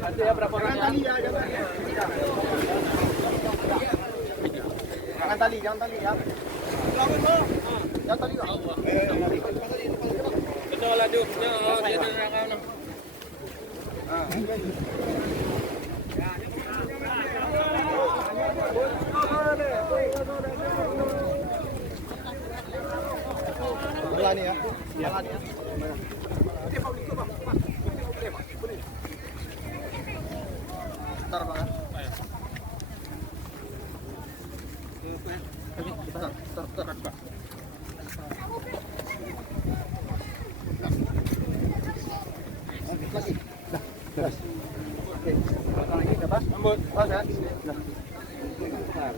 Nanti ya berapa orang? Jangan tali ya, jangan tali. Jangan tali, jangan tali ya. Jangan tali kok. Betul lah duknya, dia nerangkan. Bola nih ya. Bola nih ya. Bentar Bang. Bentar. Lagi. Dah. Terus. Oke. Lagi apa? Ambut. Oh, ya. Dah. Bentar.